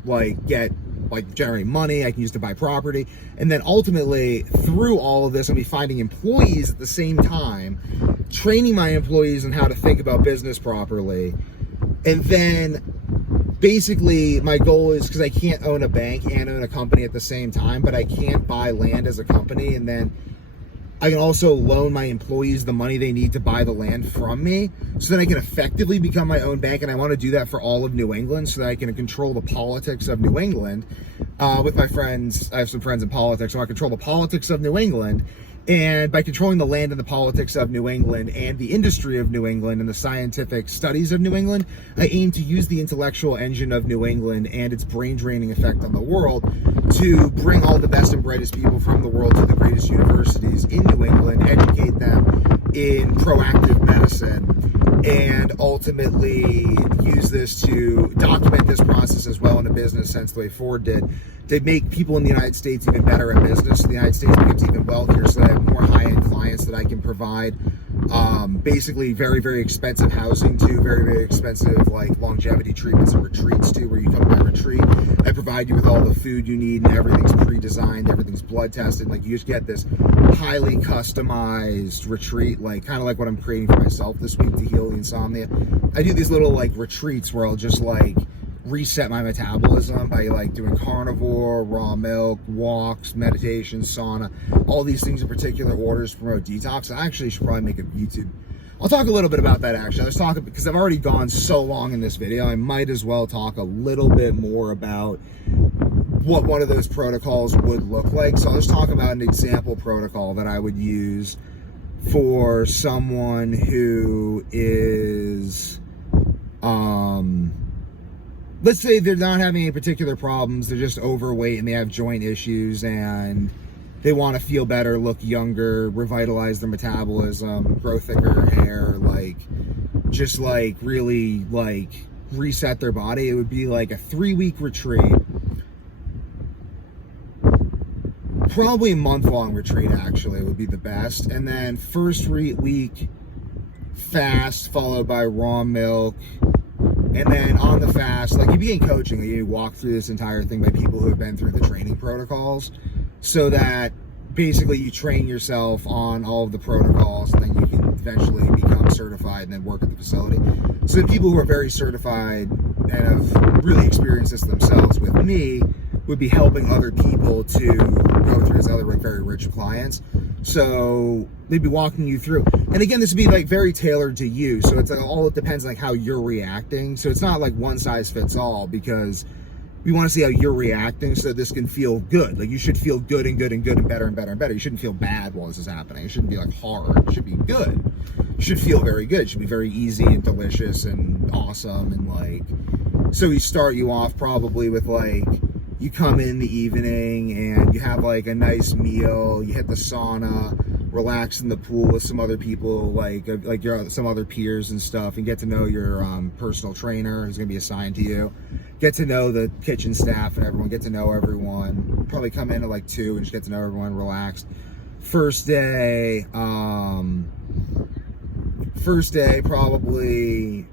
generate money. I can use to buy property. And then ultimately, through all of this, I'll be finding employees at the same time, training my employees on how to think about business properly. And then basically my goal is, because I can't own a bank and own a company at the same time, but I can't buy land as a company, and then I can also loan my employees the money they need to buy the land from me, so that I can effectively become my own bank. And I want to do that for all of New England, so that I can control the politics of New England with my friends. I have some friends in politics, so I control the politics of New England. And by controlling the land and the politics of New England and the industry of New England and the scientific studies of New England, I aim to use the intellectual engine of New England and its brain draining effect on the world to bring all the best and brightest people from the world to the greatest universities in New England, educate them in proactive medicine, and ultimately use this to document this process as well in a business sense, the way Ford did, to make people in the United States even better at business, so the United States becomes even wealthier, so that I have more high-end clients that I can provide basically very, very expensive housing to, very, very expensive like longevity treatments and retreats to, where you come to my retreat. I provide you with all the food you need, and everything's pre-designed, everything's blood tested. Like, you just get this highly customized retreat, like kind of like what I'm creating for myself this week to heal the insomnia. I do these little like retreats where I'll just like reset my metabolism by like doing carnivore, raw milk, walks, meditation, sauna, all these things in particular orders to promote detox. I actually should probably make a YouTube. I'll talk a little bit about that actually. I was talking, because I've already gone so long in this video, I might as well talk a little bit more about what one of those protocols would look like. So I'll just talk about an example protocol that I would use for someone who is, let's say they're not having any particular problems, they're just overweight and they have joint issues and they want to feel better, look younger, revitalize their metabolism, grow thicker hair, like just like really like reset their body. It would be like a 3-week retreat, probably a month-long retreat actually would be the best. And then first week fast followed by raw milk. And then on the fast, like you begin coaching, like you walk through this entire thing by people who have been through the training protocols, so that basically you train yourself on all of the protocols, and then you can eventually become certified and then work at the facility. So the people who are very certified and have really experienced this themselves with me would be helping other people to go through as other like very rich clients. So they'd be walking you through. And again, this would be like very tailored to you. So it's like all, it depends on like how you're reacting. So it's not like one size fits all, because we want to see how you're reacting so this can feel good. Like you should feel good and good and good and better and better and better. You shouldn't feel bad while this is happening. It shouldn't be like hard. It should be good. should feel very good. Should be very easy and delicious and awesome. And like, so we start you off probably with like, you come in the evening and you have like a nice meal, you hit the sauna, relax in the pool with some other people, like your some other peers and stuff, and get to know your personal trainer who's going to be assigned to you. Get to know the kitchen staff and everyone. Get to know everyone. Probably come in at like 2 and just get to know everyone. Relaxed. First day probably,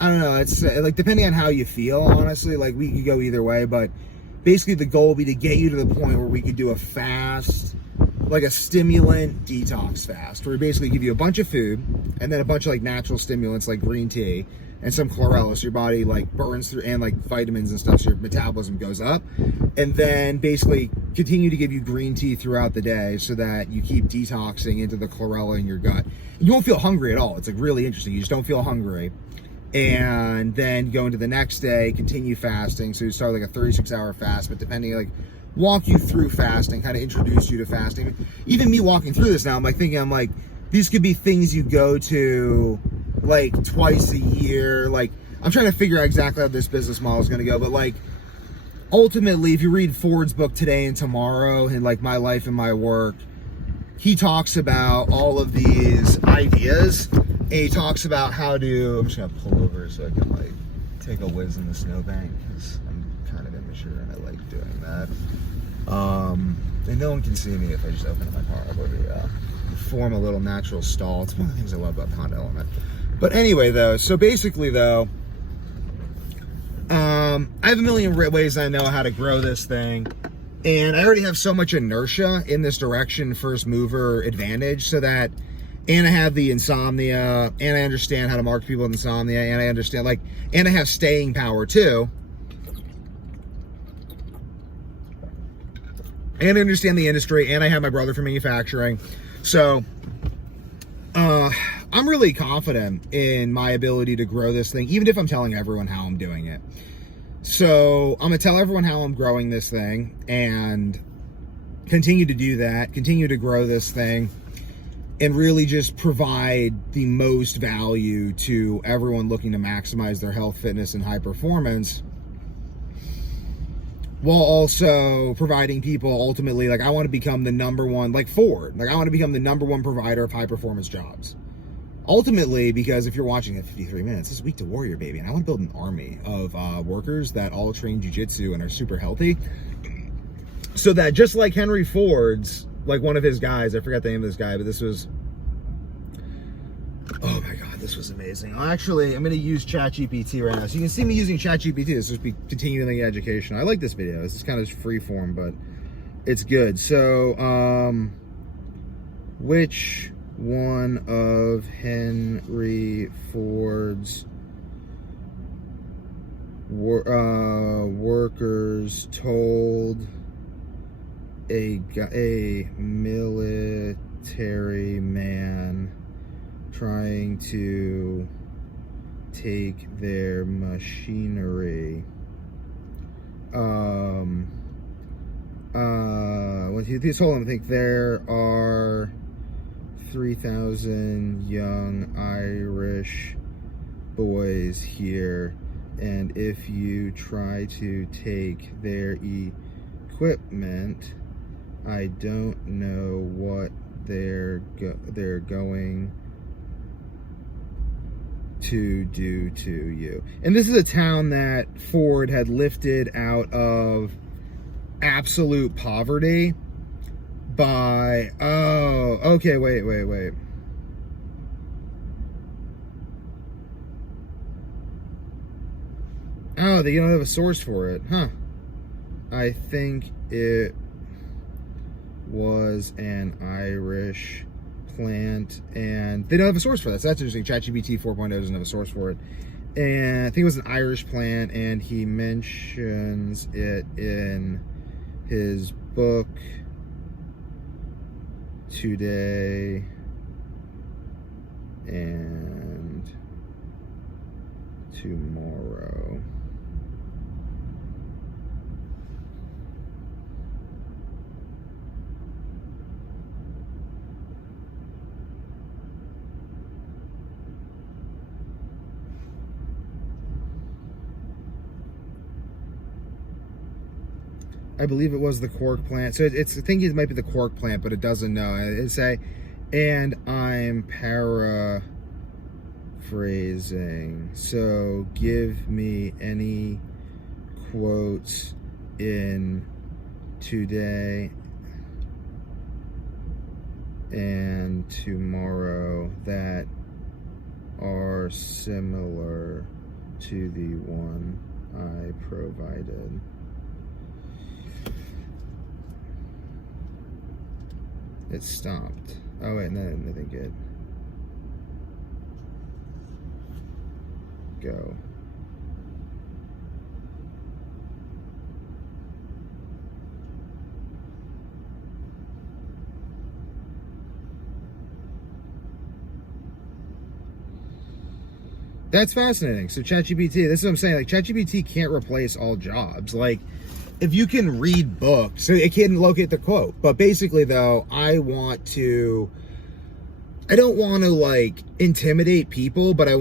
I don't know, it's like depending on how you feel, honestly, like we could go either way, but basically the goal would be to get you to the point where we could do a fast, like a stimulant detox fast, where we basically give you a bunch of food and then a bunch of like natural stimulants like green tea and some chlorella, so your body like burns through, and like vitamins and stuff, so your metabolism goes up, and then basically continue to give you green tea throughout the day so that you keep detoxing into the chlorella in your gut. You won't feel hungry at all. It's like really interesting. You just don't feel hungry. And then go into the next day, continue fasting. So you start like a 36-hour fast, but depending, like, walk you through fasting, kind of introduce you to fasting. Even me walking through this now, I'm like, these could be things you go to like twice a year. Like, I'm trying to figure out exactly how this business model is going to go, but like, ultimately, if you read Ford's book Today and Tomorrow and like My Life and My Work, he talks about all of these ideas, and he talks about how to, I'm just going to pull over so I can like take a whiz in the snowbank, because I'm kind of immature and I like doing that. And no one can see me if I just open up my car. I'll form a little natural stall. It's one of the things I love about Honda Element. But anyway, though, so basically, though, I have a million ways I know how to grow this thing, and I already have so much inertia in this direction, first mover advantage, so that, and I have the insomnia, and I understand how to market people with insomnia, and I understand, like, and I have staying power too, and I understand the industry, and I have my brother from manufacturing, so I'm really confident in my ability to grow this thing, even if I'm telling everyone how I'm doing it. So I'm gonna tell everyone how I'm growing this thing and continue to do that, continue to grow this thing, and really just provide the most value to everyone looking to maximize their health, fitness, and high performance, while also providing people ultimately, like, I want to become the number one, like Ford, like I want to become the number one provider of high performance jobs. Ultimately, because if you're watching at 53 minutes, this is Week to Warrior, baby, and I want to build an army of workers that all train jiu-jitsu and are super healthy, so that just like Henry Ford's, like one of his guys, I forgot the name of this guy, but this was, oh my God, this was amazing. I'm going to use ChatGPT right now. So you can see me using ChatGPT. This is continuing the education. I like this video. This is kind of free form, but it's good. So, which one of Henry Ford's workers told a military man trying to take their machinery, when he told him, I think there are 3,000 young Irish boys here, and if you try to take their equipment, I don't know what they're going to do to you. And this is a town that Ford had lifted out of absolute poverty by, oh, okay, wait. Oh, they don't have a source for it, huh? I think it was an Irish plant, and they don't have a source for that. So that's interesting. ChatGPT 4.0 doesn't have a source for it. And I think it was an Irish plant, and he mentions it in his book Today and Tomorrow. I believe it was the cork plant. So it's I think it might be the cork plant, but it doesn't know. It say, and I'm paraphrasing. So give me any quotes in today and tomorrow that are similar to the one I provided. It stopped. Oh wait, no, nothing good. Go. That's fascinating. So ChatGPT, this is what I'm saying, like ChatGPT can't replace all jobs. Like if you can read books, so it can locate the quote. But basically though, I don't want to like intimidate people, but I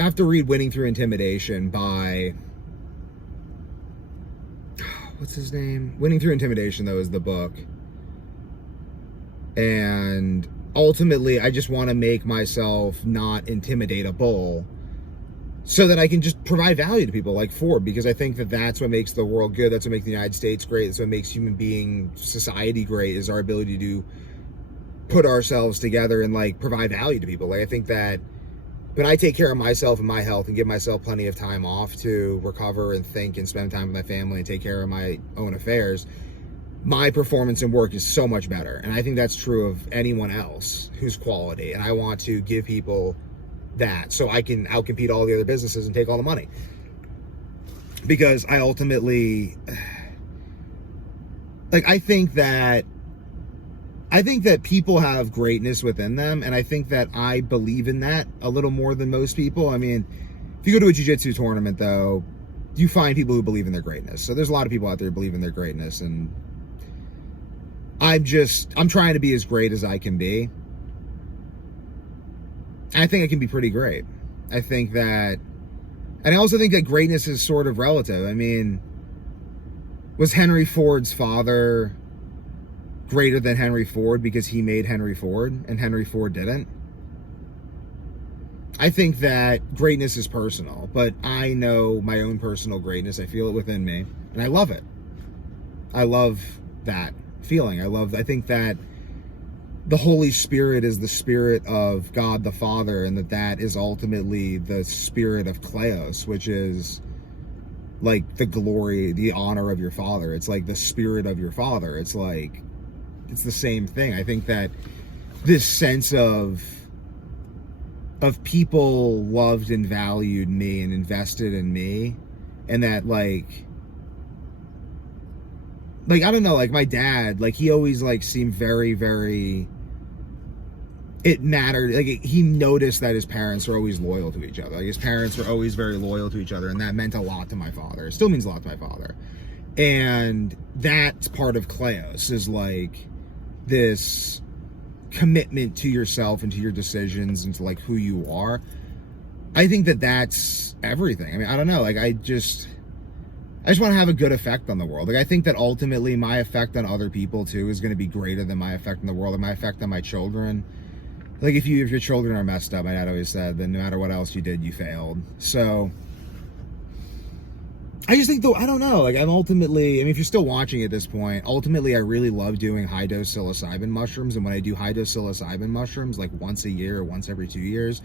have to read Winning Through Intimidation by, what's his name? Winning Through Intimidation though is the book. And ultimately I just want to make myself not intimidatable, so that I can just provide value to people like Ford, because I think that that's what makes the world good. That's what makes the United States great. That's what makes human being society great, is our ability to put ourselves together and like provide value to people. Like I think that when I take care of myself and my health and give myself plenty of time off to recover and think and spend time with my family and take care of my own affairs, my performance and work is so much better. And I think that's true of anyone else who's quality. And I want to give people that so I can outcompete all the other businesses and take all the money, because I ultimately like I think that people have greatness within them, and I think that I believe in that a little more than most people. I mean, if you go to a jiu-jitsu tournament though, you find people who believe in their greatness. So there's a lot of people out there who believe in their greatness, and I'm trying to be as great as I can be. I think it can be pretty great. I think that, and I also think that greatness is sort of relative. I mean, was Henry Ford's father greater than Henry Ford because he made Henry Ford and Henry Ford didn't? I think that greatness is personal, but I know my own personal greatness. I feel it within me, and I love it. I love that feeling. I think that the Holy Spirit is the spirit of God the Father, and that is ultimately the spirit of Kleos, which is like the glory, the honor of your Father. It's like the spirit of your Father. It's like, it's the same thing. I think that this sense of people loved and valued me and invested in me, and that like I don't know, like my dad, like he always like seemed very, very, it mattered. Like he noticed that his parents were always loyal to each other. Like his parents were always very loyal to each other, and that meant a lot to my father. It still means a lot to my father. And that's part of Kleos, is like this commitment to yourself and to your decisions and to like who you are. I think that that's everything. I mean, I don't know, like I just want to have a good effect on the world. Like I think that ultimately my effect on other people too is going to be greater than my effect on the world, and my effect on my children. Like if your children are messed up, my dad always said, then no matter what else you did, you failed. So I just think though, I don't know, like I'm ultimately, I mean, if you're still watching at this point, ultimately I really love doing high dose psilocybin mushrooms. And when I do high dose psilocybin mushrooms, like once a year or once every 2 years,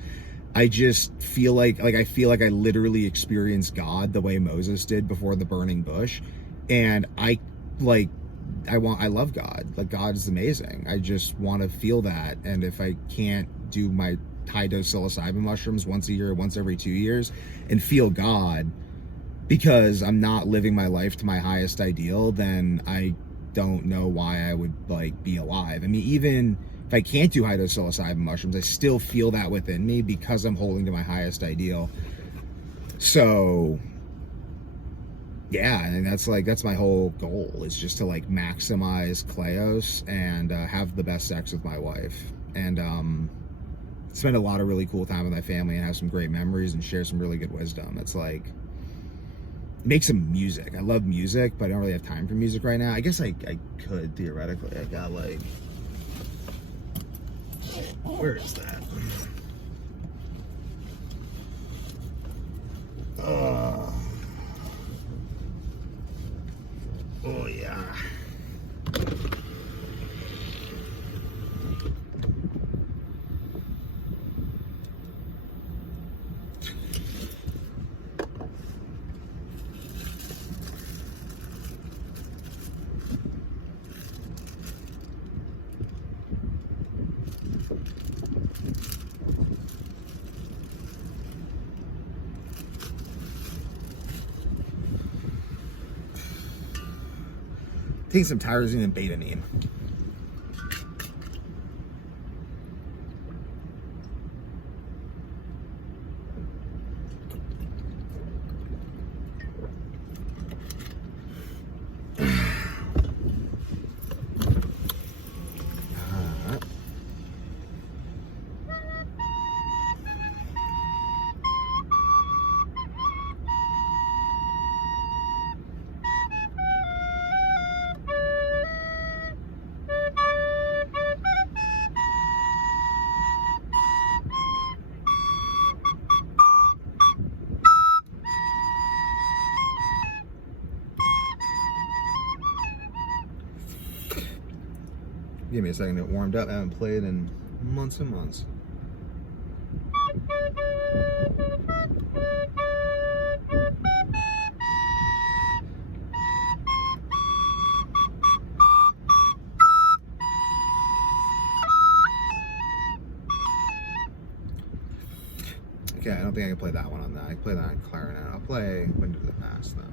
I just feel like I literally experience God the way Moses did before the burning bush. And I love God. Like God is amazing. I just want to feel that. And if I can't do my high dose psilocybin mushrooms once a year or once every 2 years and feel God because I'm not living my life to my highest ideal, then I don't know why I would like be alive. I mean, even if I can't do high dose psilocybin mushrooms, I still feel that within me because I'm holding to my highest ideal. So yeah, and that's my whole goal, is just to like maximize Kleos and have the best sex with my wife, and spend a lot of really cool time with my family and have some great memories and share some really good wisdom. It's like, make some music. I love music, but I don't really have time for music right now. I guess I could, theoretically. I got like, where is that? Oh yeah. Take some tyrosine and betadine. Give me a second to get warmed up. I haven't played in months and months. Okay, I don't think I can play that one on that. I can play that on clarinet. I'll play Wind of the Past though.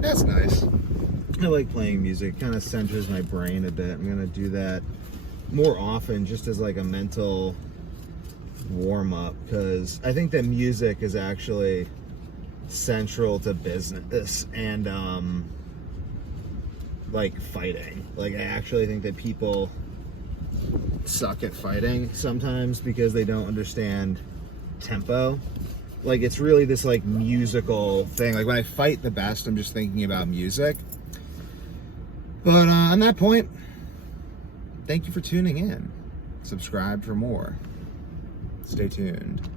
That's nice. I like playing music. Kind of centers my brain a bit. I'm gonna do that more often, just as like a mental warm up, because I think that music is actually central to business and like fighting. Like, I actually think that people suck at fighting sometimes because they don't understand tempo. Like, it's really this like musical thing. Like, when I fight the best, I'm just thinking about music. But on that point, thank you for tuning in. Subscribe for more. Stay tuned.